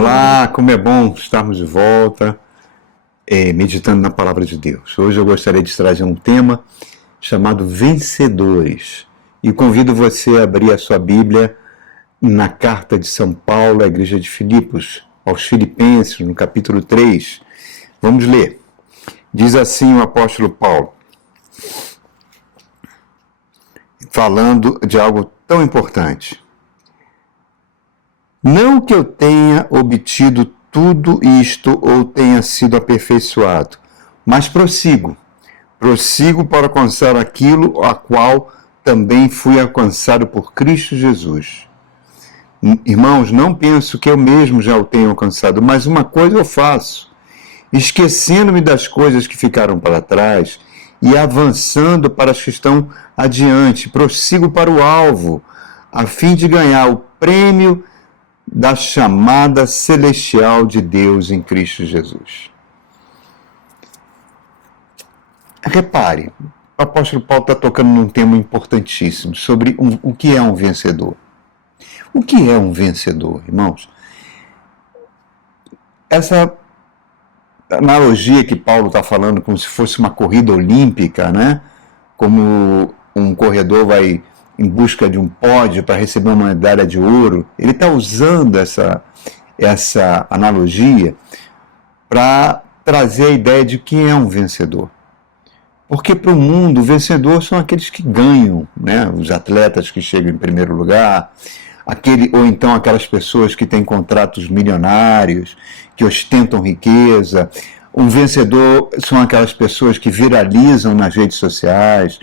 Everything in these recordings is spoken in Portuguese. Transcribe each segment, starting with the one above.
Olá, como é bom estarmos de volta, meditando na Palavra de Deus. Hoje eu gostaria de trazer um tema chamado Vencedores. E convido você a abrir a sua Bíblia na carta de São Paulo à Igreja de Filipos, aos Filipenses, no capítulo 3. Vamos ler. Diz assim o apóstolo Paulo, falando de algo tão importante. Não que eu tenha obtido tudo isto ou tenha sido aperfeiçoado, mas prossigo para alcançar aquilo a qual também fui alcançado por Cristo Jesus. Irmãos, não penso que eu mesmo já o tenha alcançado, mas uma coisa eu faço, esquecendo-me das coisas que ficaram para trás e avançando para as que estão adiante, prossigo para o alvo, a fim de ganhar o prêmio da chamada celestial de Deus em Cristo Jesus. Repare, o apóstolo Paulo está tocando num tema importantíssimo sobre o que é um vencedor. O que é um vencedor, irmãos? Essa analogia que Paulo está falando, como se fosse uma corrida olímpica, né? Como um corredor vai em busca de um pódio para receber uma medalha de ouro, ele está usando essa analogia para trazer a ideia de quem é um vencedor. Porque para o mundo, o vencedor são aqueles que ganham, né? Os atletas que chegam em primeiro lugar, ou então aquelas pessoas que têm contratos milionários, que ostentam riqueza. Um vencedor são aquelas pessoas que viralizam nas redes sociais,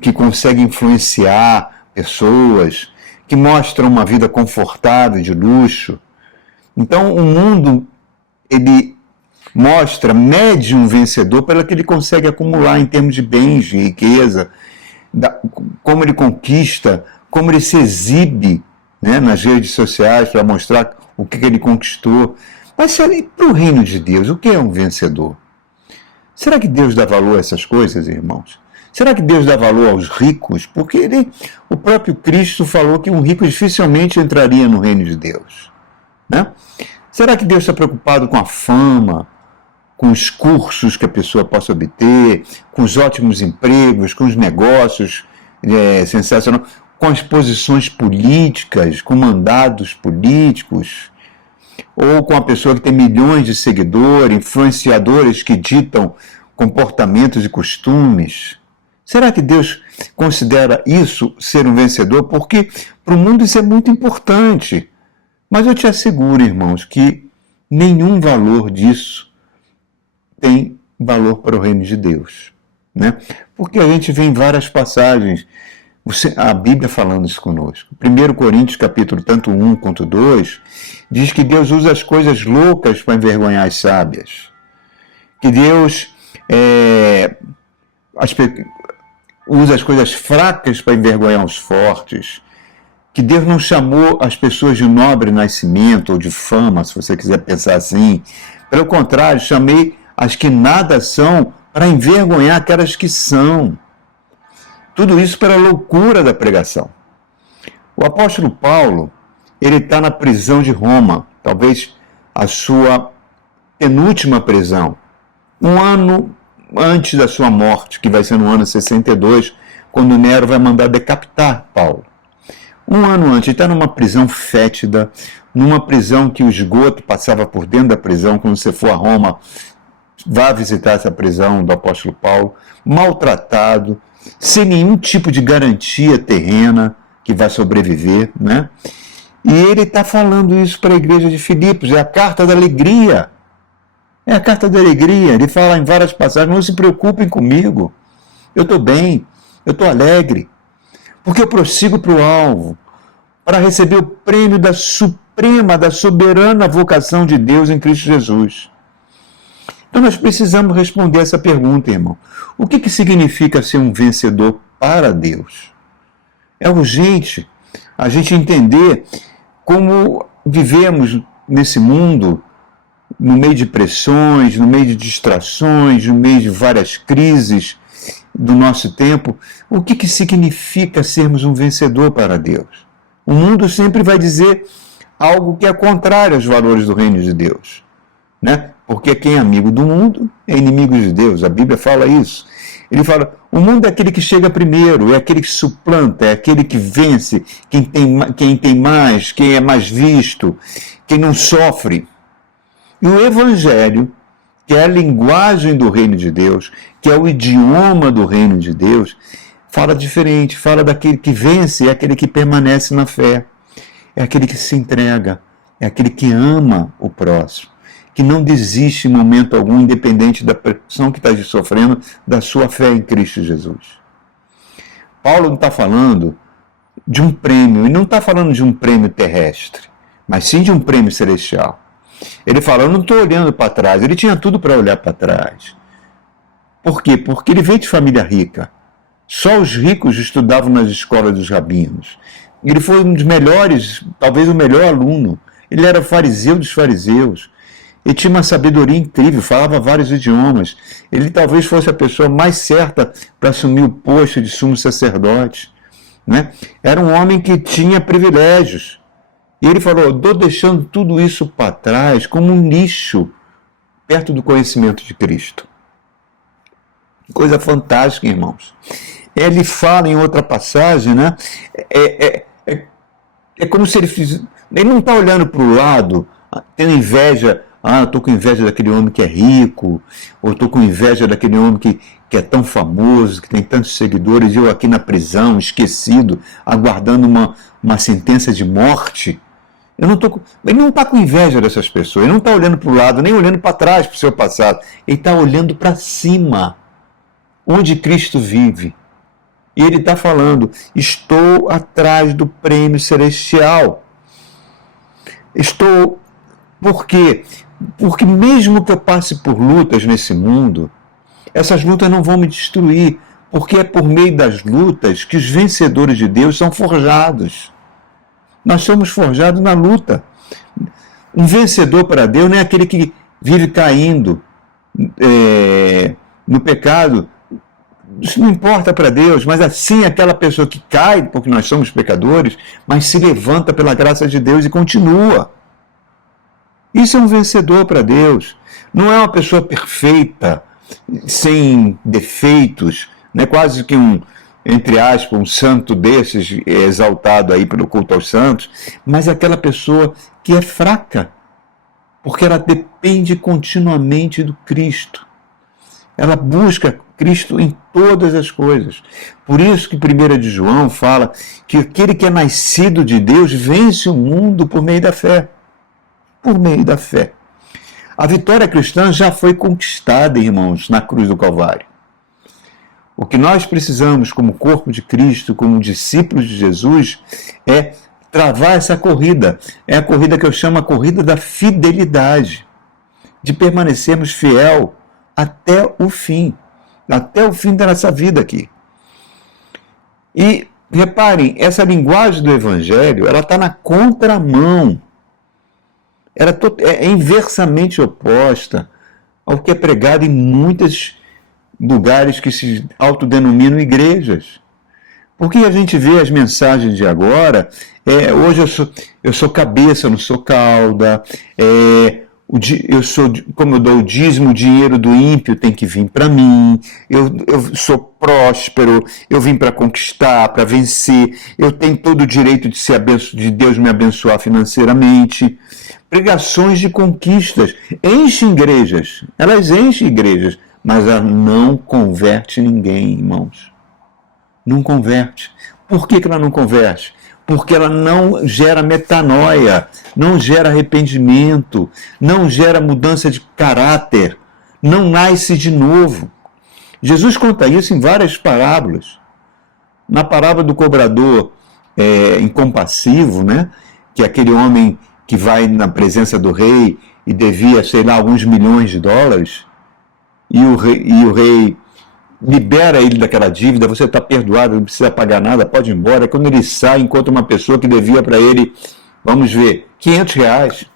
que conseguem influenciar pessoas, que mostram uma vida confortável, de luxo. Então, o mundo, ele mede um vencedor pelo que ele consegue acumular em termos de bens, de riqueza, como ele conquista, como ele se exibe, né, nas redes sociais para mostrar o que ele conquistou. Mas para o reino de Deus, o que é um vencedor? Será que Deus dá valor a essas coisas, irmãos? Será que Deus dá valor aos ricos? Porque o próprio Cristo falou que um rico dificilmente entraria no reino de Deus, né? Será que Deus está preocupado com a fama, com os cursos que a pessoa possa obter, com os ótimos empregos, com os negócios sensacionais, com as posições políticas, com mandados políticos, ou com a pessoa que tem milhões de seguidores, influenciadores que ditam comportamentos e costumes? Será que Deus considera isso ser um vencedor? Porque para o mundo isso é muito importante. Mas eu te asseguro, irmãos, que nenhum valor disso tem valor para o reino de Deus, né? Porque a gente vê em várias passagens a Bíblia falando isso conosco. 1 Coríntios, capítulo tanto 1 quanto 2, diz que Deus usa as coisas loucas para envergonhar as sábias. Que Deus usa as coisas fracas para envergonhar os fortes, que Deus não chamou as pessoas de nobre nascimento ou de fama, se você quiser pensar assim. Pelo contrário, chamei as que nada são para envergonhar aquelas que são. Tudo isso pela loucura da pregação. O apóstolo Paulo, ele está na prisão de Roma, talvez a sua penúltima prisão, um ano antes da sua morte, que vai ser no ano 62, quando Nero vai mandar decapitar Paulo. Um ano antes, ele está numa prisão fétida, numa prisão que o esgoto passava por dentro da prisão. Quando você for a Roma, vá visitar essa prisão do apóstolo Paulo, maltratado, sem nenhum tipo de garantia terrena que vai sobreviver, né? E ele está falando isso para a igreja de Filipos, é a carta da alegria. É a carta da alegria. Ele fala em várias passagens: não se preocupem comigo, eu estou bem, eu estou alegre, porque eu prossigo para o alvo, para receber o prêmio da suprema, da soberana vocação de Deus em Cristo Jesus. Então nós precisamos responder essa pergunta, irmão. O que significa ser um vencedor para Deus? É urgente a gente entender como vivemos nesse mundo, no meio de pressões, no meio de distrações, no meio de várias crises do nosso tempo. O que significa sermos um vencedor para Deus? O mundo sempre vai dizer algo que é contrário aos valores do reino de Deus, né? Porque quem é amigo do mundo é inimigo de Deus. A Bíblia fala isso. Ele fala, o mundo é aquele que chega primeiro, é aquele que suplanta, é aquele que vence, quem tem mais, quem é mais visto, quem não sofre. E o Evangelho, que é a linguagem do reino de Deus, que é o idioma do reino de Deus, fala diferente, fala daquele que vence, é aquele que permanece na fé, é aquele que se entrega, é aquele que ama o próximo, que não desiste em momento algum, independente da pressão que está sofrendo, da sua fé em Cristo Jesus. Paulo não está falando de um prêmio, e não está falando de um prêmio terrestre, mas sim de um prêmio celestial. Ele fala, eu não estou olhando para trás, ele tinha tudo para olhar para trás. Por quê? Porque ele veio de família rica. Só os ricos estudavam nas escolas dos rabinos. Ele foi um dos melhores, talvez o melhor aluno. Ele era fariseu dos fariseus. Ele tinha uma sabedoria incrível, falava vários idiomas. Ele talvez fosse a pessoa mais certa para assumir o posto de sumo sacerdote, né? Era um homem que tinha privilégios. E ele falou, estou deixando tudo isso para trás como um lixo perto do conhecimento de Cristo. Coisa fantástica, irmãos. Ele fala em outra passagem, né? É como se ele fizesse... Ele não está olhando para o lado, tendo inveja. Eu estou com inveja daquele homem que é rico, ou estou com inveja daquele homem que é tão famoso, que tem tantos seguidores, e eu aqui na prisão, esquecido, aguardando uma sentença de morte. Ele não está com inveja dessas pessoas, ele não está olhando para o lado, nem olhando para trás, para o seu passado. Ele está olhando para cima, onde Cristo vive. E ele está falando, estou atrás do prêmio celestial. Por quê? Porque mesmo que eu passe por lutas nesse mundo, essas lutas não vão me destruir, porque é por meio das lutas que os vencedores de Deus são forjados. Nós somos forjados na luta. Um vencedor para Deus não é aquele que vive caindo no pecado. Isso não importa para Deus, mas assim aquela pessoa que cai, porque nós somos pecadores, mas se levanta pela graça de Deus e continua. Isso é um vencedor para Deus. Não é uma pessoa perfeita, sem defeitos, né? Quase que entre aspas, um santo desses exaltado aí pelo culto aos santos, mas aquela pessoa que é fraca, porque ela depende continuamente do Cristo. Ela busca Cristo em todas as coisas. Por isso que 1 de João fala que aquele que é nascido de Deus vence o mundo por meio da fé. Por meio da fé. A vitória cristã já foi conquistada, irmãos, na cruz do Calvário. O que nós precisamos como corpo de Cristo, como discípulos de Jesus, é travar essa corrida. É a corrida que eu chamo a corrida da fidelidade. De permanecermos fiel até o fim da nossa vida aqui. E reparem, essa linguagem do Evangelho, ela está na contramão. Ela é inversamente oposta ao que é pregado em muitos lugares que se autodenominam igrejas. Porque a gente vê as mensagens de agora, hoje eu sou cabeça, não sou cauda, como eu dou o dízimo, o dinheiro do ímpio tem que vir para mim, eu sou próspero, eu vim para conquistar, para vencer, eu tenho todo o direito de Deus me abençoar financeiramente. Pregações de conquistas, elas enchem igrejas, mas ela não converte ninguém, irmãos. Não converte. Por que ela não converte? Porque ela não gera metanoia, não gera arrependimento, não gera mudança de caráter, não nasce de novo. Jesus conta isso em várias parábolas. Na parábola do cobrador incompassivo, né? Que é aquele homem que vai na presença do rei e devia, alguns milhões de dólares, e o rei libera ele daquela dívida, você está perdoado, não precisa pagar nada, pode ir embora. Quando ele sai, encontra uma pessoa que devia para ele, vamos ver, R$500.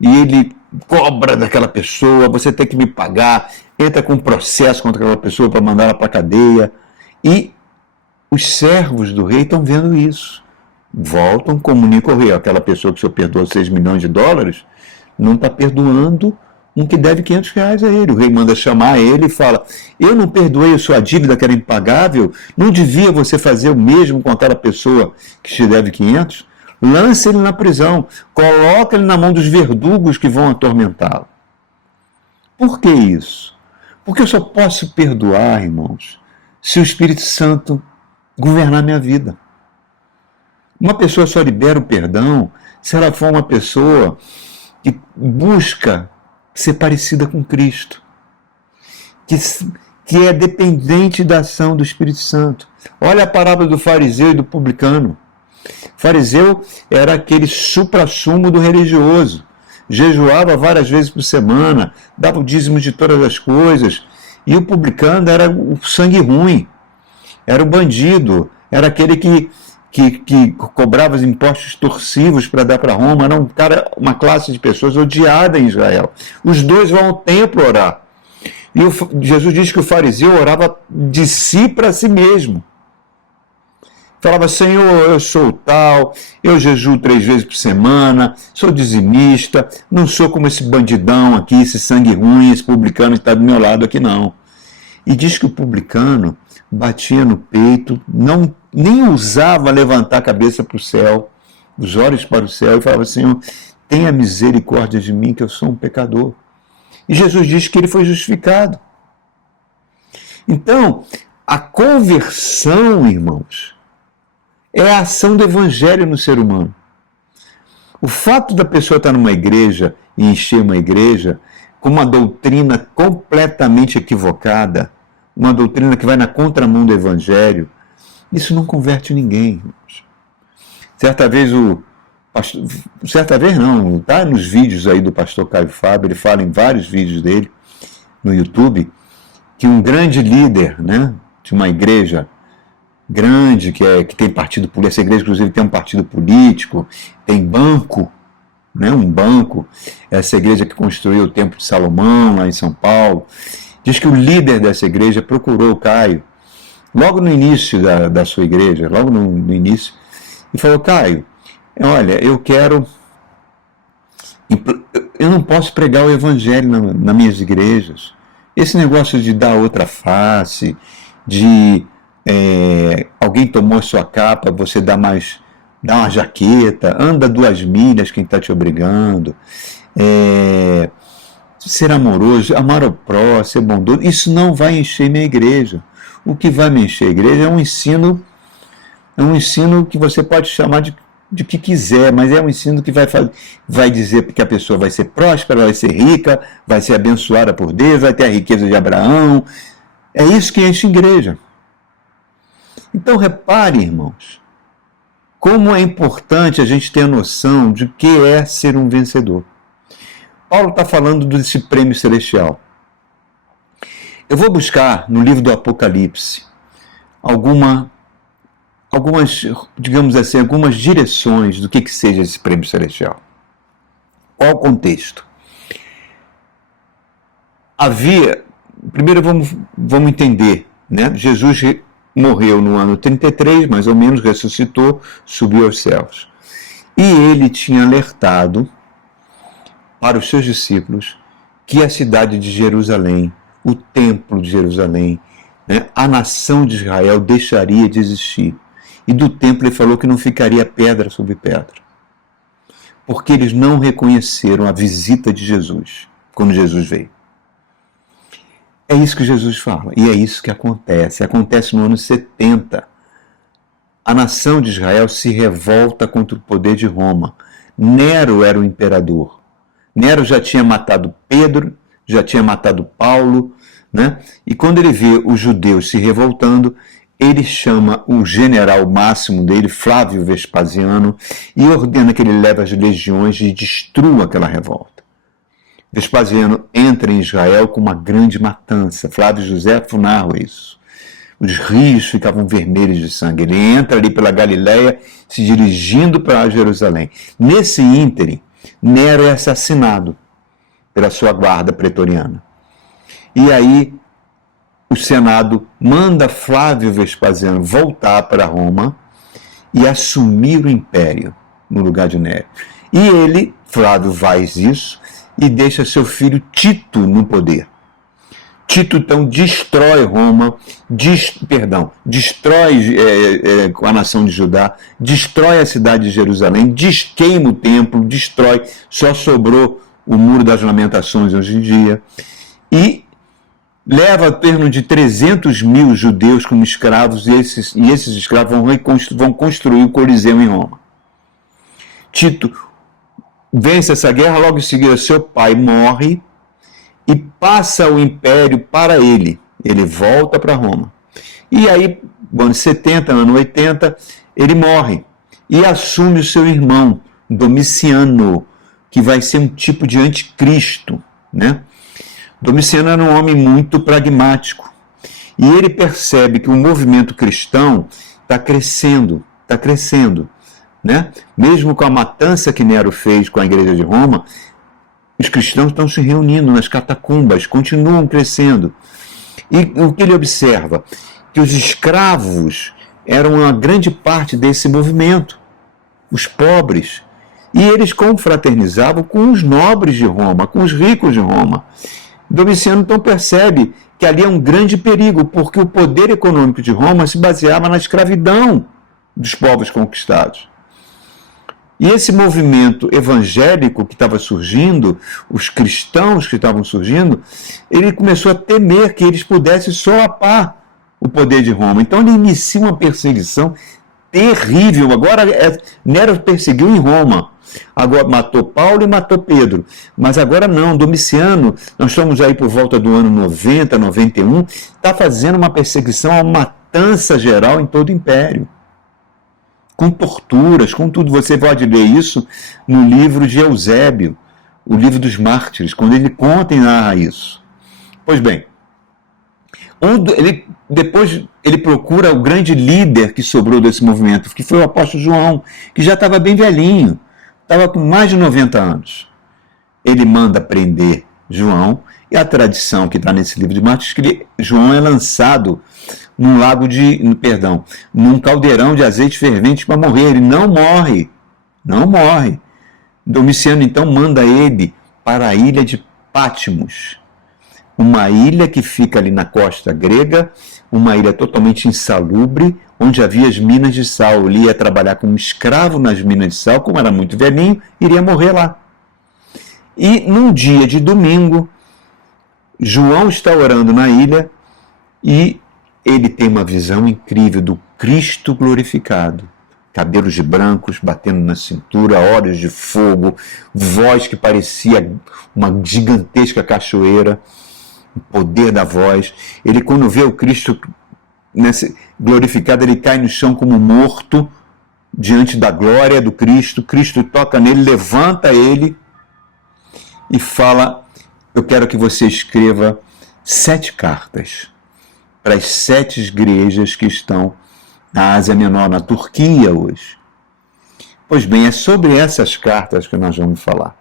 E ele cobra daquela pessoa, você tem que me pagar, entra com um processo contra aquela pessoa para mandar ela para a cadeia. E os servos do rei estão vendo isso. Voltam, comunicam ao rei. Aquela pessoa que o senhor perdoou 6 milhões de dólares não está perdoando um que deve 500 reais a ele. O rei manda chamar ele e fala: eu não perdoei a sua dívida que era impagável, não devia você fazer o mesmo com aquela pessoa que te deve 500? Lance ele na prisão, coloca ele na mão dos verdugos que vão atormentá-lo. Por que isso? Porque eu só posso perdoar, irmãos, se o Espírito Santo governar minha vida. Uma pessoa só libera o perdão se ela for uma pessoa que busca ser parecida com Cristo, que é dependente da ação do Espírito Santo. Olha a parábola do fariseu e do publicano. O fariseu era aquele suprassumo do religioso, jejuava várias vezes por semana, dava o dízimo de todas as coisas, e o publicano era o sangue ruim, era o bandido, era aquele que cobrava os impostos torsivos para dar para Roma, era uma classe de pessoas odiada em Israel. Os dois vão ao templo orar. E Jesus diz que o fariseu orava de si para si mesmo. Falava: Senhor, eu sou tal, eu jejuo 3 vezes por semana, sou dizimista, não sou como esse bandidão aqui, esse sangue ruim, esse publicano que está do meu lado aqui, não. E diz que o publicano batia no peito, nem ousava levantar a cabeça para o céu, os olhos para o céu, e falava: Senhor, tenha misericórdia de mim, que eu sou um pecador. E Jesus diz que ele foi justificado. Então, a conversão, irmãos, é a ação do evangelho no ser humano. O fato da pessoa estar numa igreja e encher uma igreja com uma doutrina completamente equivocada, uma doutrina que vai na contramão do evangelho, isso não converte ninguém, irmãos. Certa vez está nos vídeos aí do pastor Caio Fábio, ele fala em vários vídeos dele no YouTube, que um grande líder, né, de uma igreja grande, que tem partido político, essa igreja inclusive tem um partido político, tem banco, né, um banco, essa igreja que construiu o Templo de Salomão, lá em São Paulo, diz que o líder dessa igreja procurou o Caio, logo no início da sua igreja, logo no início, e falou: Caio, olha, eu não posso pregar o evangelho nas minhas igrejas, esse negócio de dar outra face, de alguém tomou a sua capa, você dá uma jaqueta, anda 2 milhas quem está te obrigando, ser amoroso, amar ao próximo, ser bondoso, isso não vai encher minha igreja. O que vai me encher a igreja é um ensino que você pode chamar de que quiser, mas é um ensino que vai dizer que a pessoa vai ser próspera, vai ser rica, vai ser abençoada por Deus, vai ter a riqueza de Abraão. É isso que enche a igreja. Então repare, irmãos, como é importante a gente ter a noção de o que é ser um vencedor. Paulo está falando desse prêmio celestial. Eu vou buscar no livro do Apocalipse algumas, digamos assim, algumas direções do que seja esse prêmio celestial. Qual o contexto? Primeiro vamos entender, né? Jesus morreu no ano 33, mais ou menos, ressuscitou, subiu aos céus. E ele tinha alertado para os seus discípulos que a cidade de Jerusalém, o templo de Jerusalém, né, a nação de Israel deixaria de existir. E do templo ele falou que não ficaria pedra sobre pedra. Porque eles não reconheceram a visita de Jesus, quando Jesus veio. É isso que Jesus fala, e é isso que acontece. Acontece no ano 70. A nação de Israel se revolta contra o poder de Roma. Nero era o imperador. Nero já tinha matado Pedro, já tinha matado Paulo, né? E quando ele vê os judeus se revoltando, ele chama o general máximo dele, Flávio Vespasiano, e ordena que ele leve as legiões e destrua aquela revolta. Vespasiano entra em Israel com uma grande matança. Flávio Josefo narra isso. Os rios ficavam vermelhos de sangue. Ele entra ali pela Galileia, se dirigindo para Jerusalém. Nesse ínterim, Nero é assassinado pela sua guarda pretoriana. E aí o Senado manda Flávio Vespasiano voltar para Roma e assumir o império no lugar de Nero. E ele, Flávio, faz isso e deixa seu filho Tito no poder. Tito, então, destrói Roma, destrói a nação de Judá, destrói a cidade de Jerusalém, queima o templo, destrói, só sobrou o Muro das Lamentações hoje em dia, e leva a termo de 300 mil judeus como escravos, e esses escravos vão construir o Coliseu em Roma. Tito vence essa guerra, logo em seguida seu pai morre, e passa o império para ele. Ele volta para Roma. E aí, no ano 70, ano 80, ele morre. E assume o seu irmão, Domiciano, que vai ser um tipo de anticristo, né? Domiciano era um homem muito pragmático. E ele percebe que o movimento cristão está crescendo, né? Mesmo com a matança que Nero fez com a igreja de Roma, os cristãos estão se reunindo nas catacumbas, continuam crescendo. E o que ele observa? Que os escravos eram uma grande parte desse movimento, os pobres. E eles confraternizavam com os nobres de Roma, com os ricos de Roma. Domiciano então percebe que ali é um grande perigo, porque o poder econômico de Roma se baseava na escravidão dos povos conquistados. E esse movimento evangélico que estava surgindo, os cristãos que estavam surgindo, ele começou a temer que eles pudessem solapar o poder de Roma. Então ele inicia uma perseguição terrível. Agora Nero perseguiu em Roma. Agora matou Paulo e matou Pedro. Mas agora não, Domiciano, nós estamos aí por volta do ano 90, 91, está fazendo uma perseguição, uma matança geral em todo o império. Com torturas, com tudo. Você pode ler isso no livro de Eusébio, o livro dos mártires, quando ele conta e narra isso. Pois bem, depois ele procura o grande líder que sobrou desse movimento, que foi o apóstolo João, que já estava bem velhinho, estava com mais de 90 anos. Ele manda prender João, e a tradição que está nesse livro de Mártires, que João é lançado num caldeirão de azeite fervente para morrer. Ele não morre. Domiciano então manda ele para a ilha de Patmos, uma ilha que fica ali na costa grega, uma ilha totalmente insalubre, onde havia as minas de sal. Ele ia trabalhar como escravo nas minas de sal, como era muito velhinho, iria morrer lá. E num dia de domingo, João está orando na ilha e ele tem uma visão incrível do Cristo glorificado. Cabelos brancos batendo na cintura, olhos de fogo, voz que parecia uma gigantesca cachoeira, o poder da voz. Ele, quando vê o Cristo glorificado, ele cai no chão como morto diante da glória do Cristo. Cristo toca nele, levanta ele e fala: eu quero que você escreva 7 cartas para as 7 igrejas que estão na Ásia Menor, na Turquia hoje. Pois bem, é sobre essas cartas que nós vamos falar,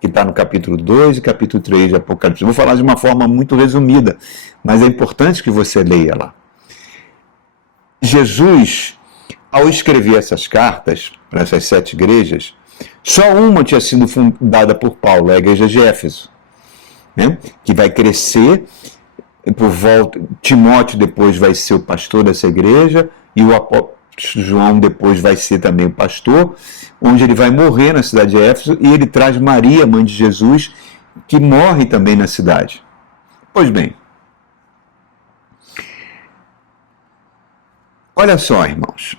que está no capítulo 2 e capítulo 3 de Apocalipse. Eu vou falar de uma forma muito resumida, mas é importante que você leia lá. Jesus, ao escrever essas cartas para essas 7 igrejas, só uma tinha sido fundada por Paulo, a igreja de Éfeso, né? Que vai crescer. Por volta, Timóteo depois vai ser o pastor dessa igreja, e o apóstolo João depois vai ser também o pastor, onde ele vai morrer na cidade de Éfeso, e ele traz Maria, mãe de Jesus, que morre também na cidade. Pois bem, olha só, irmãos,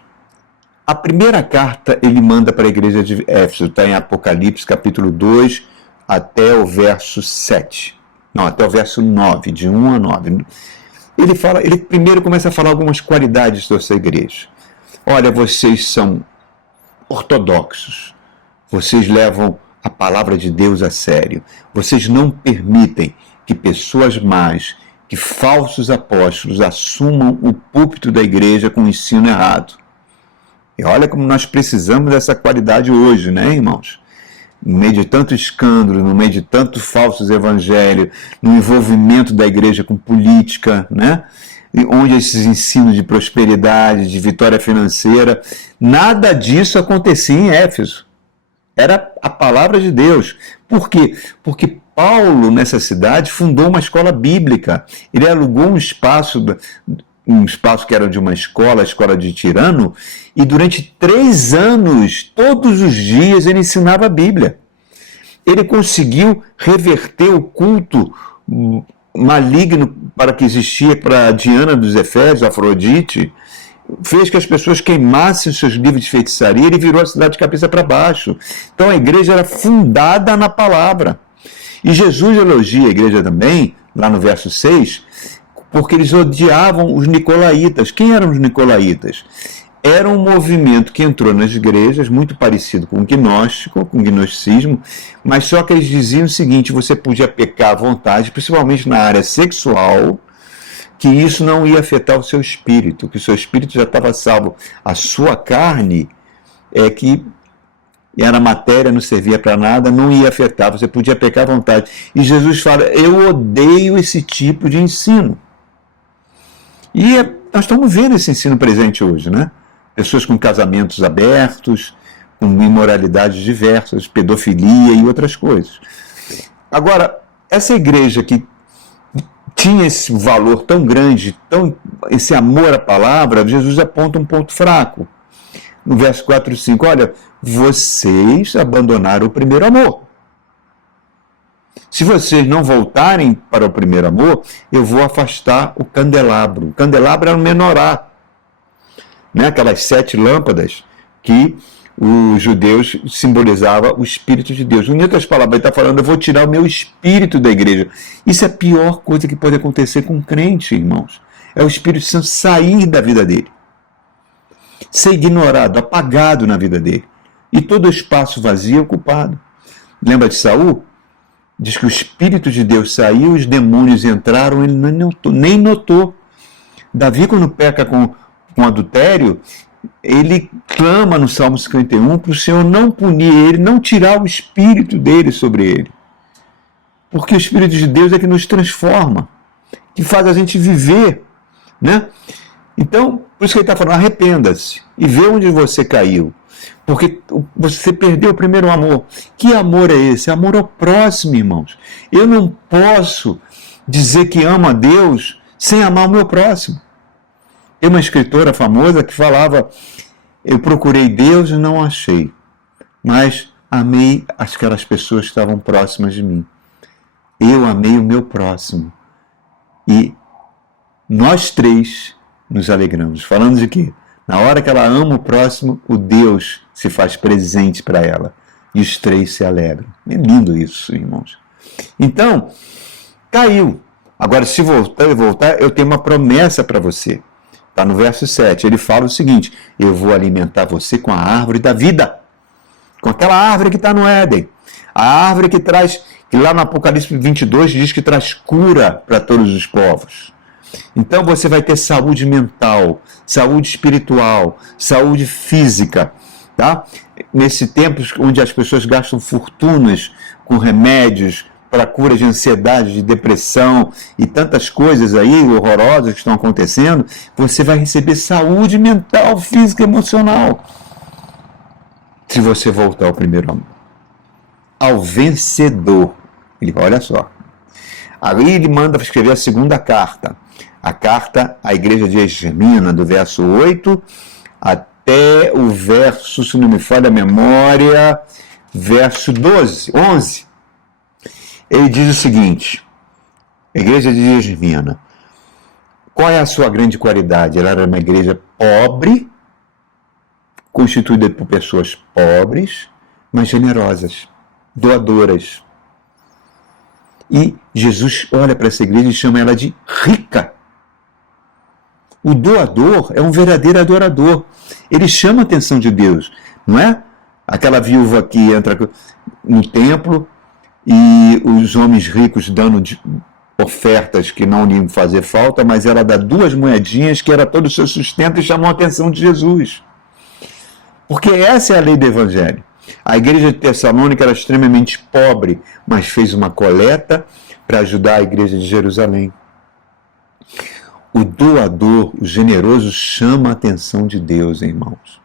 a primeira carta ele manda para a igreja de Éfeso, está em Apocalipse capítulo 2 até o verso 7. Não, até o verso 9, de 1 a 9. Ele primeiro começa a falar algumas qualidades dessa igreja. Olha, vocês são ortodoxos, vocês levam a palavra de Deus a sério, vocês não permitem que pessoas más, que falsos apóstolos assumam o púlpito da igreja com o ensino errado. E olha como nós precisamos dessa qualidade hoje, né, irmãos? No meio de tanto escândalo, no meio de tantos falsos evangelhos, no envolvimento da igreja com política, né? onde esses ensinos de prosperidade, de vitória financeira, nada disso acontecia em Éfeso. Era a palavra de Deus. Por quê? Porque Paulo, nessa cidade, fundou uma escola bíblica. Ele alugou um espaço que era de uma escola, a escola de Tirano, e durante 3 anos, todos os dias, ele ensinava a Bíblia. Ele conseguiu reverter o culto maligno para que existia para Diana dos Efésios, Afrodite, fez que as pessoas queimassem os seus livros de feitiçaria, ele virou a cidade de cabeça para baixo. Então a igreja era fundada na palavra. E Jesus elogia a igreja também, lá no verso 6, porque eles odiavam os nicolaítas. Quem eram os nicolaítas? Era um movimento que entrou nas igrejas, muito parecido com o gnóstico, com o gnosticismo, mas só que eles diziam o seguinte: você podia pecar à vontade, principalmente na área sexual, que isso não ia afetar o seu espírito, que o seu espírito já estava salvo. A sua carne, que era matéria, não servia para nada, não ia afetar, você podia pecar à vontade. E Jesus fala: eu odeio esse tipo de ensino. E nós estamos vendo esse ensino presente hoje, né? Pessoas com casamentos abertos, com imoralidades diversas, pedofilia e outras coisas. Agora, essa igreja que tinha esse valor tão grande, esse amor à palavra, Jesus aponta um ponto fraco. No verso 4 e 5, olha, vocês abandonaram o primeiro amor. Se vocês não voltarem para o primeiro amor, eu vou afastar o candelabro. O candelabro era um menorá, né? Aquelas 7 lâmpadas que os judeus simbolizavam o Espírito de Deus. Em outras palavras, ele está falando: eu vou tirar o meu espírito da igreja. Isso é a pior coisa que pode acontecer com um crente, irmãos. É o Espírito Santo sair da vida dele, ser ignorado, apagado na vida dele, e todo o espaço vazio ocupado. Lembra de Saul? Diz que o Espírito de Deus saiu, os demônios entraram, ele nem notou. Davi, quando peca com adultério, ele clama no Salmo 51 para o Senhor não punir ele, não tirar o Espírito dele sobre ele. Porque o Espírito de Deus é que nos transforma, que faz a gente viver, né? Então, por isso que ele está falando: arrependa-se e vê onde você caiu. Porque você perdeu o primeiro amor. Que amor é esse? Amor ao próximo, irmãos. Eu não posso dizer que amo a Deus sem amar o meu próximo. Tem uma escritora famosa que falava: eu procurei Deus e não achei, mas amei aquelas pessoas que estavam próximas de mim. Eu amei o meu próximo. E nós 3 nos alegramos. Falando de quê? Na hora que ela ama o próximo, o Deus se faz presente para ela. E os 3 se alegram. É lindo isso, irmãos. Então, caiu. Agora, se voltar, eu tenho uma promessa para você. Está no verso 7. Ele fala o seguinte: eu vou alimentar você com a árvore da vida. Com aquela árvore que está no Éden. A árvore que lá no Apocalipse 22 diz que traz cura para todos os povos. Então você vai ter saúde mental, saúde espiritual, saúde física, tá? Nesse tempo onde as pessoas gastam fortunas com remédios para cura de ansiedade, de depressão e tantas coisas aí horrorosas que estão acontecendo, você vai receber saúde mental, física e emocional. Se você voltar ao primeiro amor, ao vencedor. Olha só. Aí ele manda escrever a segunda carta. A carta à igreja de Esmirna, do verso 8 até o verso, se não me falha a memória, verso 11. Ele diz o seguinte: a igreja de Esmirna, qual é a sua grande qualidade? Ela era uma igreja pobre, constituída por pessoas pobres, mas generosas, doadoras. E Jesus olha para essa igreja e chama ela de rica. O doador é um verdadeiro adorador. Ele chama a atenção de Deus, não é? Aquela viúva que entra no templo e os homens ricos dando ofertas que não lhe fazer falta, mas ela dá 2 moedinhas que era todo o seu sustento e chamou a atenção de Jesus. Porque essa é a lei do Evangelho. A igreja de Tessalônica era extremamente pobre, mas fez uma coleta para ajudar a igreja de Jerusalém. O doador, o generoso, chama a atenção de Deus, irmãos.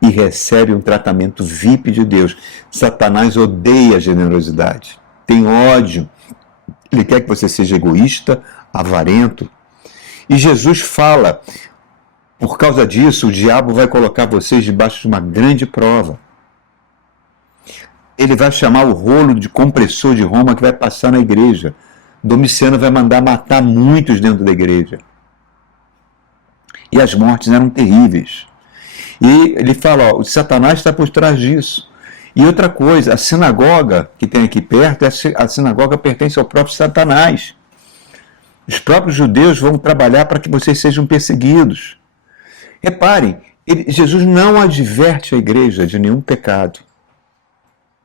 E recebe um tratamento VIP de Deus. Satanás odeia a generosidade. Tem ódio. Ele quer que você seja egoísta, avarento. E Jesus fala, por causa disso, o diabo vai colocar vocês debaixo de uma grande prova. Ele vai chamar o rolo de compressor de Roma que vai passar na igreja. Domiciano vai mandar matar muitos dentro da igreja. E as mortes eram terríveis. E ele fala, ó, o Satanás está por trás disso. E outra coisa, a sinagoga que tem aqui perto, a sinagoga pertence ao próprio Satanás. Os próprios judeus vão trabalhar para que vocês sejam perseguidos. Reparem, Jesus não adverte a igreja de nenhum pecado.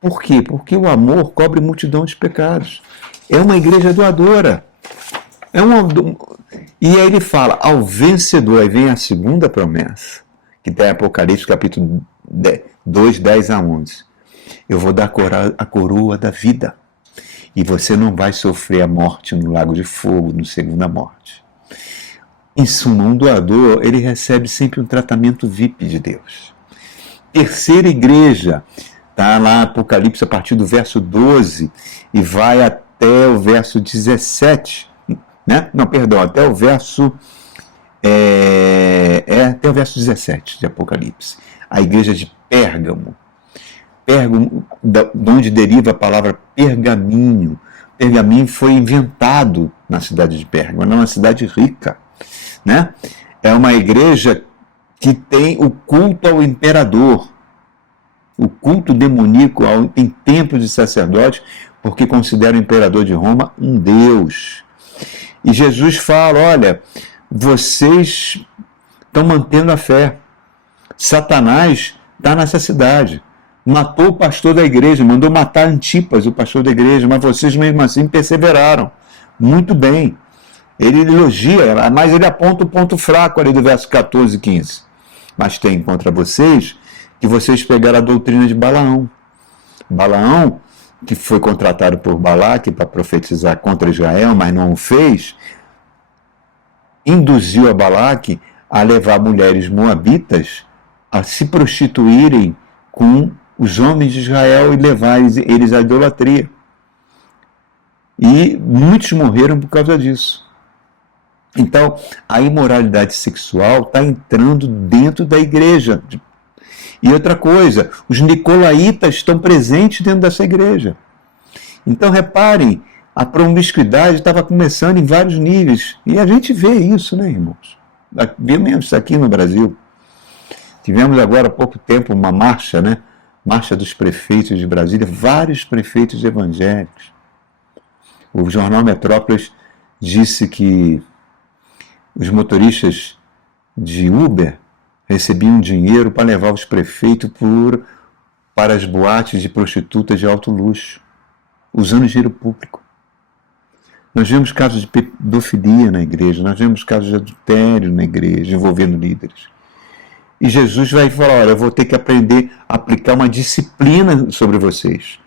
Por quê? Porque o amor cobre multidão de pecados. É uma igreja doadora. E aí ele fala, ao vencedor, aí vem a segunda promessa, que está em Apocalipse capítulo 2, 10 a 11. Eu vou dar a coroa da vida. E você não vai sofrer a morte no lago de fogo, no segunda morte. Em suma, um doador, ele recebe sempre um tratamento VIP de Deus. Terceira igreja, está lá Apocalipse a partir do verso 12 e vai até o verso 17, né? Não, perdão, até o verso até o verso 17 de Apocalipse. A igreja de Pérgamo. Pérgamo, de onde deriva a palavra pergaminho. Pergaminho foi inventado na cidade de Pérgamo, não é uma cidade rica, né? É uma igreja que tem o culto ao imperador, o culto demoníaco em templos de sacerdotes, porque considera o imperador de Roma um deus. E Jesus fala, olha, vocês estão mantendo a fé. Satanás está nessa cidade. Matou o pastor da igreja, mandou matar Antipas, o pastor da igreja, mas vocês mesmo assim perseveraram. Muito bem. Ele elogia, mas ele aponta o ponto fraco ali do verso 14 e 15. Mas tem contra vocês que vocês pegaram a doutrina de Balaão. Balaão, que foi contratado por Balaque para profetizar contra Israel, mas não o fez, induziu a Balaque a levar mulheres moabitas a se prostituírem com os homens de Israel e levar eles à idolatria. E muitos morreram por causa disso. Então, a imoralidade sexual está entrando dentro da igreja. E outra coisa, os nicolaítas estão presentes dentro dessa igreja. Então, reparem, a promiscuidade estava começando em vários níveis. E a gente vê isso, né, irmãos? Vemos isso aqui no Brasil. Tivemos agora há pouco tempo uma marcha, né? Marcha dos prefeitos de Brasília, vários prefeitos evangélicos. O jornal Metrópolis disse que os motoristas de Uber recebiam dinheiro para levar os prefeitos para as boates de prostitutas de alto luxo, usando dinheiro público. Nós vemos casos de pedofilia na igreja, nós vemos casos de adultério na igreja, envolvendo líderes. E Jesus vai falar, olha, eu vou ter que aprender a aplicar uma disciplina sobre vocês.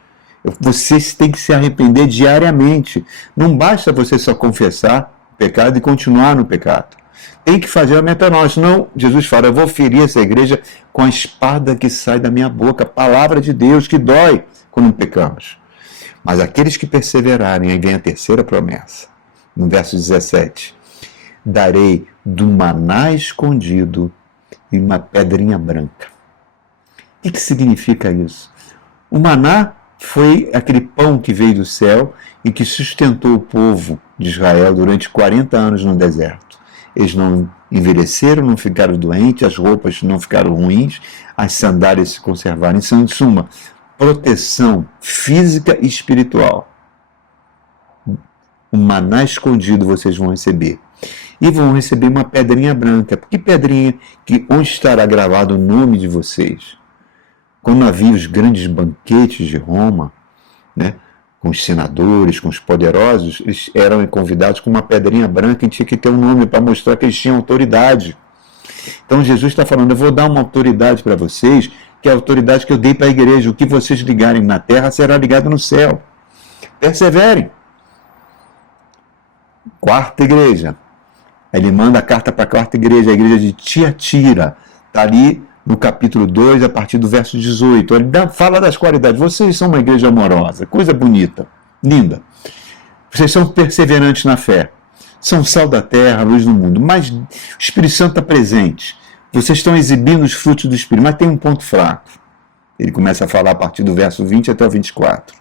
Vocês têm que se arrepender diariamente. Não basta você só confessar o pecado e continuar no pecado. Tem que fazer a metanoia, senão Jesus fala, eu vou ferir essa igreja com a espada que sai da minha boca, a palavra de Deus que dói quando pecamos. Mas aqueles que perseverarem, aí vem a terceira promessa, no verso 17, darei do maná escondido e uma pedrinha branca. O que significa isso? O maná foi aquele pão que veio do céu e que sustentou o povo de Israel durante 40 anos no deserto. Eles não envelheceram, não ficaram doentes, as roupas não ficaram ruins, as sandálias se conservaram. Em suma, proteção física e espiritual. O maná escondido vocês vão receber. E vão receber uma pedrinha branca. Que pedrinha? Onde estará gravado o nome de vocês? Quando havia os grandes banquetes de Roma, né, com os senadores, com os poderosos, eles eram convidados com uma pedrinha branca e tinha que ter um nome para mostrar que eles tinham autoridade. Então Jesus está falando, eu vou dar uma autoridade para vocês, que é a autoridade que eu dei para a igreja. O que vocês ligarem na terra será ligado no céu. Perseverem. Quarta igreja. Aí ele manda a carta para a quarta igreja, a igreja de Tiatira. Está ali no capítulo 2, a partir do verso 18. Ele fala das qualidades. Vocês são uma igreja amorosa, coisa bonita, linda. Vocês são perseverantes na fé. São sal da terra, luz do mundo. Mas o Espírito Santo está presente. Vocês estão exibindo os frutos do Espírito, mas tem um ponto fraco. Ele começa a falar a partir do verso 20 até o 24.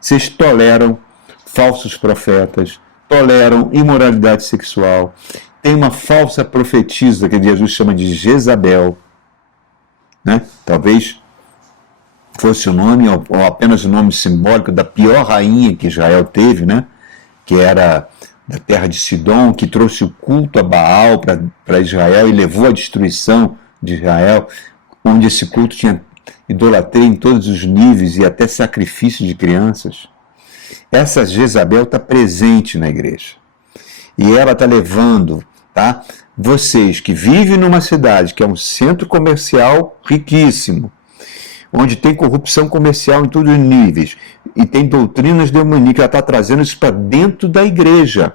Vocês toleram falsos profetas, toleram imoralidade sexual. Tem uma falsa profetisa que Jesus chama de Jezabel, né? Talvez fosse o nome, ou apenas o nome simbólico da pior rainha que Israel teve, né? Que era da terra de Sidom, que trouxe o culto a Baal para Israel e levou à destruição de Israel, onde esse culto tinha idolatria em todos os níveis e até sacrifício de crianças. Essa Jezabel está presente na igreja. E ela está levando, tá, vocês que vivem numa cidade que é um centro comercial riquíssimo, onde tem corrupção comercial em todos os níveis, e tem doutrinas demoníacas, ela está trazendo isso para dentro da igreja,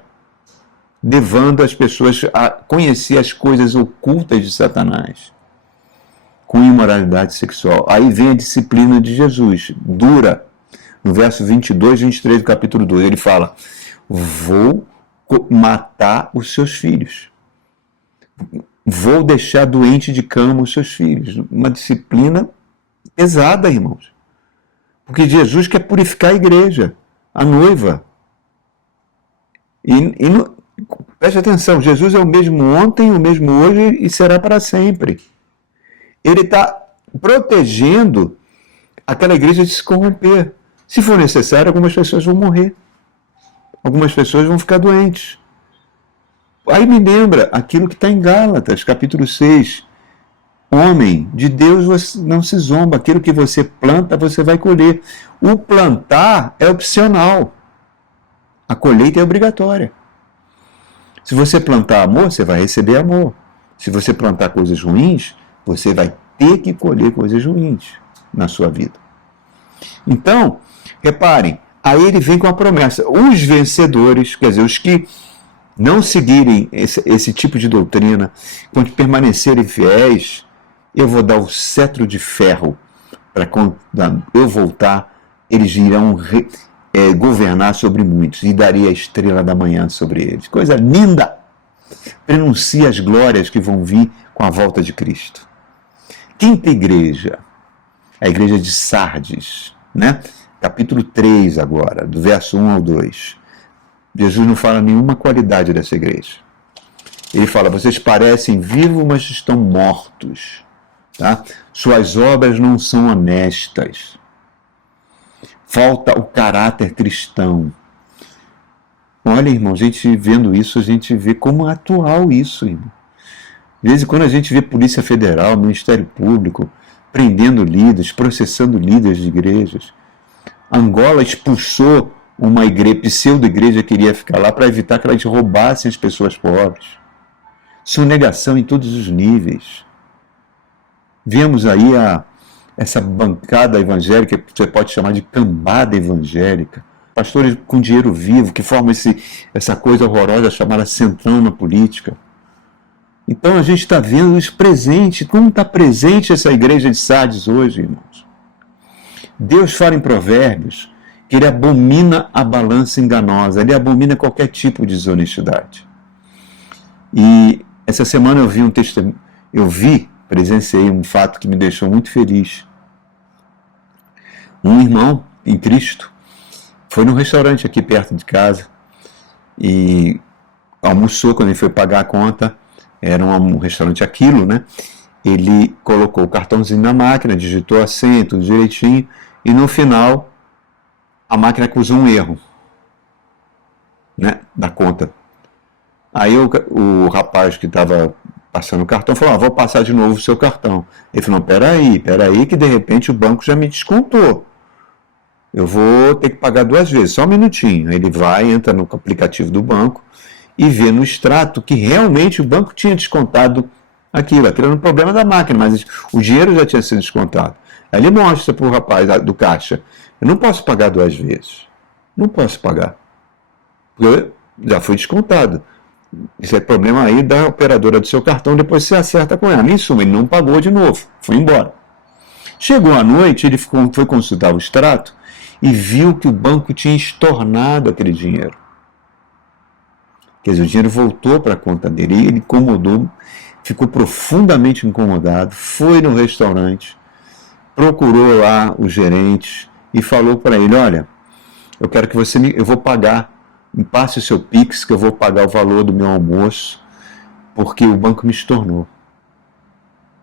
levando as pessoas a conhecer as coisas ocultas de Satanás, com imoralidade sexual. Aí vem a disciplina de Jesus, dura. No verso 22 e 23 do capítulo 2, ele fala: vou matar os seus filhos. Vou deixar doente de cama os seus filhos. Uma disciplina pesada, irmãos. Porque Jesus quer purificar a igreja, a noiva. Preste atenção, Jesus é o mesmo ontem, o mesmo hoje e será para sempre. Ele está protegendo aquela igreja de se corromper. Se for necessário, algumas pessoas vão morrer. Algumas pessoas vão ficar doentes. Aí me lembra aquilo que está em Gálatas, capítulo 6. Homem, de Deus não se zomba. Aquilo que você planta, você vai colher. O plantar é opcional. A colheita é obrigatória. Se você plantar amor, você vai receber amor. Se você plantar coisas ruins, você vai ter que colher coisas ruins na sua vida. Então, reparem, aí ele vem com a promessa. Os vencedores, quer dizer, os que não seguirem esse tipo de doutrina, quando permanecerem fiéis, eu vou dar o cetro de ferro para quando eu voltar, eles irão governar sobre muitos e daria a estrela da manhã sobre eles. Coisa linda! Prenuncia as glórias que vão vir com a volta de Cristo. Quinta igreja, a igreja de Sardes, né? Capítulo 3 agora, do verso 1 ao 2. Jesus não fala nenhuma qualidade dessa igreja. Ele fala: vocês parecem vivos, mas estão mortos. Tá? Suas obras não são honestas. Falta o caráter cristão. Olha, irmão, a gente vendo isso, a gente vê como é atual isso, irmão. De vez em quando a gente vê Polícia Federal, Ministério Público, prendendo líderes, processando líderes de igrejas. Angola expulsou uma pseudo-igreja que iria ficar lá para evitar que elas roubassem as pessoas pobres. Sonegação em todos os níveis. Vemos aí essa bancada evangélica, que você pode chamar de cambada evangélica. Pastores com dinheiro vivo, que formam essa coisa horrorosa chamada centrão na política. Então a gente está vendo isso presente. Como está presente essa igreja de Sardes hoje, irmãos? Deus fala em Provérbios que ele abomina a balança enganosa, ele abomina qualquer tipo de desonestidade. E essa semana eu vi presenciei um fato que me deixou muito feliz. Um irmão em Cristo foi num restaurante aqui perto de casa e almoçou. Quando ele foi pagar a conta, era um restaurante Aquilo, né? Ele colocou o cartãozinho na máquina, digitou a senha, tudo direitinho, e no final a máquina acusou um erro, né, da conta. Aí o rapaz que estava passando o cartão falou: vou passar de novo o seu cartão. Ele falou: peraí, que de repente o banco já me descontou. Eu vou ter que pagar 2 vezes, só um minutinho. Aí ele vai, entra no aplicativo do banco e vê no extrato que realmente o banco tinha descontado aquilo era um problema da máquina, mas o dinheiro já tinha sido descontado. Aí ele mostra para o rapaz do caixa: eu não posso pagar 2 vezes. Não posso pagar. Porque já foi descontado. Isso é problema aí da operadora do seu cartão, depois você acerta com ela. Em suma, ele não pagou de novo, foi embora. Chegou à noite, ele foi consultar o extrato e viu que o banco tinha estornado aquele dinheiro. Quer dizer, o dinheiro voltou para a conta dele e ele incomodou, ficou profundamente incomodado, foi no restaurante, procurou lá o gerente e falou para ele: olha, eu quero que eu vou pagar, me passe o seu Pix, que eu vou pagar o valor do meu almoço, porque o banco me estornou.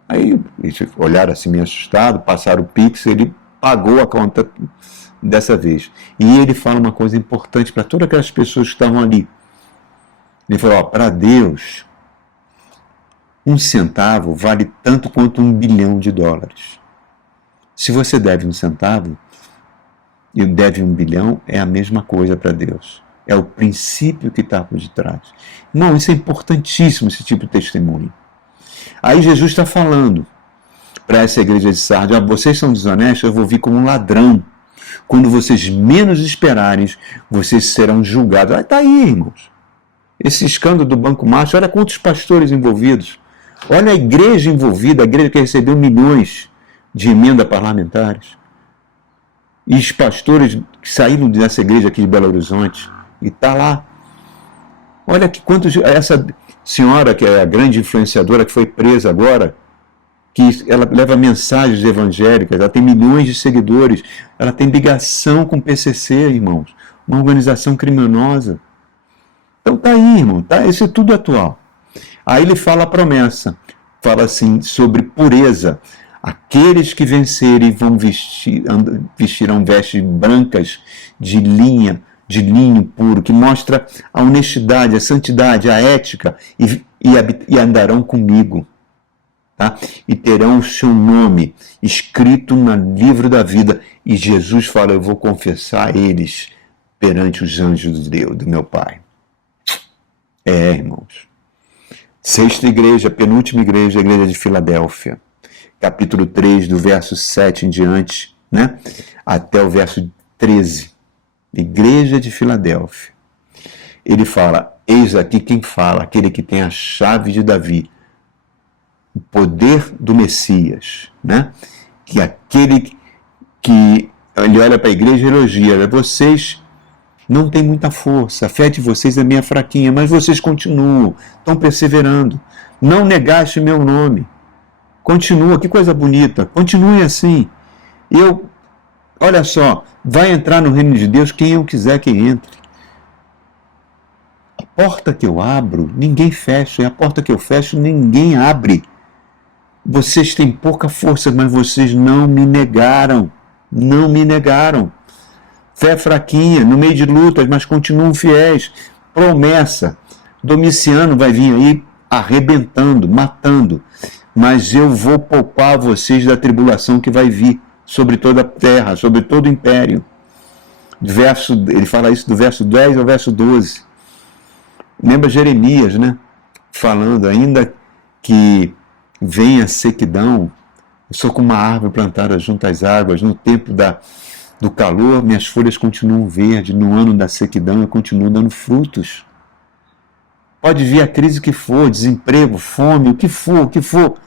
Aí eles olharam assim meio assustado, passaram o Pix, ele pagou a conta dessa vez. E ele fala uma coisa importante para todas aquelas pessoas que estavam ali. Ele falou: para Deus, 1 centavo vale tanto quanto $1 bilhão. Se você deve 1 centavo e deve 1 bilhão, é a mesma coisa para Deus. É o princípio que está por detrás. Não, isso é importantíssimo, esse tipo de testemunho. Aí Jesus está falando para essa igreja de Sardes: vocês são desonestos, eu vou vir como um ladrão. Quando vocês menos esperarem, vocês serão julgados. Está aí, irmãos. Esse escândalo do Banco Master, olha quantos pastores envolvidos. Olha a igreja envolvida, a igreja que recebeu milhões de emendas parlamentares. E os pastores que saíram dessa igreja aqui de Belo Horizonte. E está lá. Olha que quantos... Essa senhora, que é a grande influenciadora, que foi presa agora, que ela leva mensagens evangélicas, ela tem milhões de seguidores, ela tem ligação com o PCC, irmãos. Uma organização criminosa. Então tá aí, irmão, tá? Isso é tudo atual. Aí ele fala a promessa, fala assim, sobre pureza. Aqueles que vencerem vestirão vestes brancas de linho puro, que mostra a honestidade, a santidade, a ética, e andarão comigo. Tá? E terão o seu nome escrito no livro da vida. E Jesus fala: eu vou confessar eles perante os anjos de Deus, do meu Pai. Irmãos. Sexta igreja, penúltima igreja, a igreja de Filadélfia. Capítulo 3, do verso 7 em diante, né? Até o verso 13. Igreja de Filadélfia. Ele fala: eis aqui quem fala, aquele que tem a chave de Davi, o poder do Messias, né? Que aquele que ele olha para a igreja e elogia: vocês não têm muita força, a fé de vocês é meio fraquinha, mas vocês continuam, estão perseverando. Não negaste meu nome. Continua, que coisa bonita. Continue assim. Olha só, vai entrar no reino de Deus quem eu quiser que entre. A porta que eu abro, ninguém fecha. E a porta que eu fecho, ninguém abre. Vocês têm pouca força, mas vocês não me negaram. Não me negaram. Fé fraquinha, no meio de lutas, mas continuam fiéis. Promessa. Domiciano vai vir aí arrebentando, matando. Mas eu vou poupar vocês da tribulação que vai vir sobre toda a terra, sobre todo o império. Ele fala isso do verso 10 ao verso 12. Lembra Jeremias, né? Falando: ainda que venha a sequidão, eu sou como uma árvore plantada junto às águas, no tempo do calor, minhas folhas continuam verdes, no ano da sequidão eu continuo dando frutos. Pode vir a crise que for, desemprego, fome, o que for,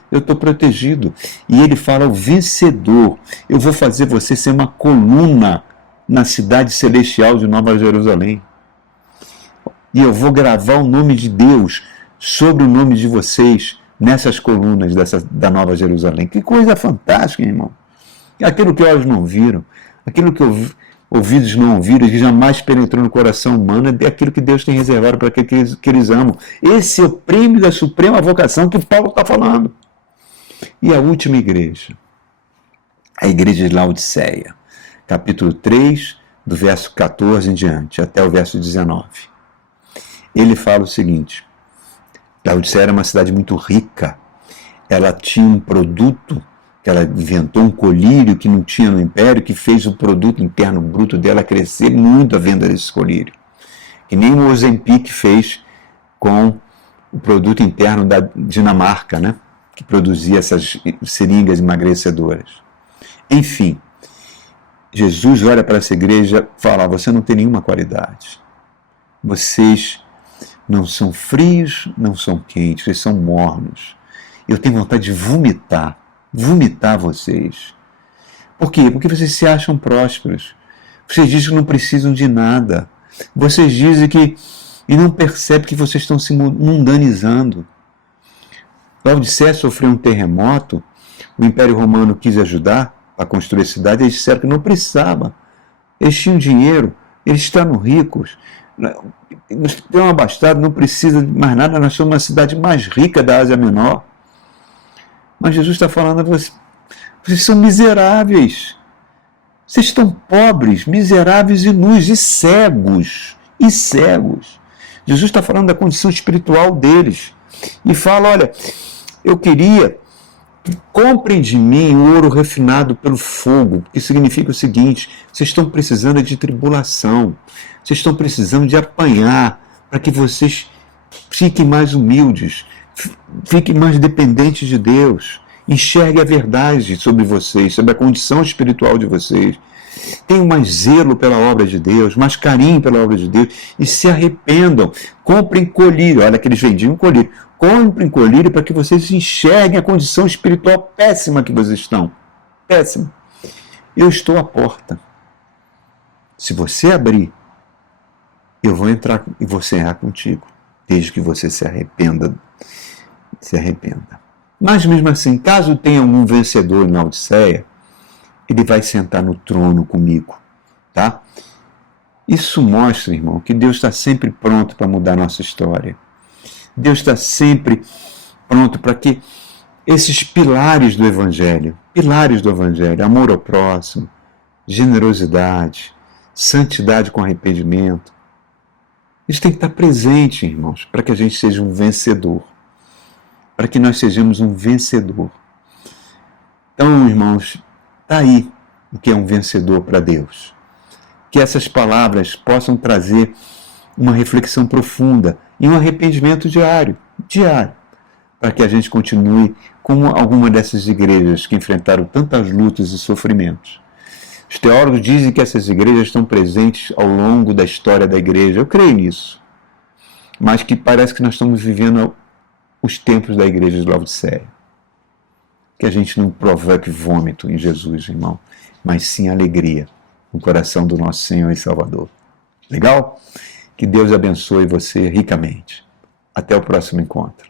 eu estou protegido. E ele fala: o vencedor, eu vou fazer você ser uma coluna na cidade celestial de Nova Jerusalém. E eu vou gravar o nome de Deus sobre o nome de vocês nessas colunas da Nova Jerusalém. Que coisa fantástica, irmão. Aquilo que olhos não viram, aquilo que ouvidos não ouviram, que jamais penetrou no coração humano, é aquilo que Deus tem reservado para aqueles que eles amam. Esse é o prêmio da suprema vocação que Paulo está falando. E a última igreja, a igreja de Laodiceia, capítulo 3, do verso 14 em diante, até o verso 19. Ele fala o seguinte: Laodiceia era uma cidade muito rica, ela tinha um produto, ela inventou um colírio que não tinha no império, que fez o produto interno bruto dela crescer muito, a venda desse colírio. Que nem o Ozempic fez com o produto interno da Dinamarca, né? Que produzia essas seringas emagrecedoras. Enfim, Jesus olha para essa igreja e fala: você não tem nenhuma qualidade. Vocês Não são frios, não são quentes, eles são mornos. Eu tenho vontade de vomitar vocês. Por quê? Porque vocês se acham prósperos. Vocês dizem que não precisam de nada. Vocês dizem que e não percebem que vocês estão se mundanizando. Laodiceia sofreu um terremoto, o Império Romano quis ajudar a construir a cidade, eles disseram que não precisava. Eles tinham dinheiro, eles estavam ricos, estão abastados, não precisa de mais nada, nós somos uma cidade mais rica da Ásia Menor. Mas Jesus está falando a vocês, vocês são miseráveis, vocês estão pobres, miseráveis e nus, e cegos, Jesus está falando da condição espiritual deles, e fala, olha, eu queria que comprem de mim o ouro refinado pelo fogo, que significa o seguinte, vocês estão precisando de tribulação, vocês estão precisando de apanhar, para que vocês fiquem mais humildes, fiquem mais dependentes de Deus, enxerguem a verdade sobre vocês, sobre a condição espiritual de vocês, tenham mais zelo pela obra de Deus, mais carinho pela obra de Deus, e se arrependam, comprem colírio, olha que eles vendiam colírio, comprem colírio para que vocês enxerguem a condição espiritual péssima que vocês estão, péssima. Eu estou à porta, se você abrir, eu vou entrar e vou cear contigo, desde que você se arrependa. Mas mesmo assim, caso tenha um vencedor na Laodiceia, ele vai sentar no trono comigo, tá? Isso mostra, irmão, que Deus está sempre pronto para mudar a nossa história. Deus está sempre pronto para que esses pilares do Evangelho, amor ao próximo, generosidade, santidade com arrependimento, eles têm que estar presentes, irmãos, para que a gente seja um vencedor, para que nós sejamos um vencedor. Então, irmãos, está aí o que é um vencedor para Deus. Que essas palavras possam trazer uma reflexão profunda e um arrependimento diário, para que a gente continue como alguma dessas igrejas que enfrentaram tantas lutas e sofrimentos. Os teólogos dizem que essas igrejas estão presentes ao longo da história da igreja. Eu creio nisso. Mas que parece que nós estamos vivendo os tempos da igreja de Laodiceia. Que a gente não provoque vômito em Jesus, irmão, mas sim alegria no coração do nosso Senhor e Salvador. Legal? Que Deus abençoe você ricamente. Até o próximo encontro.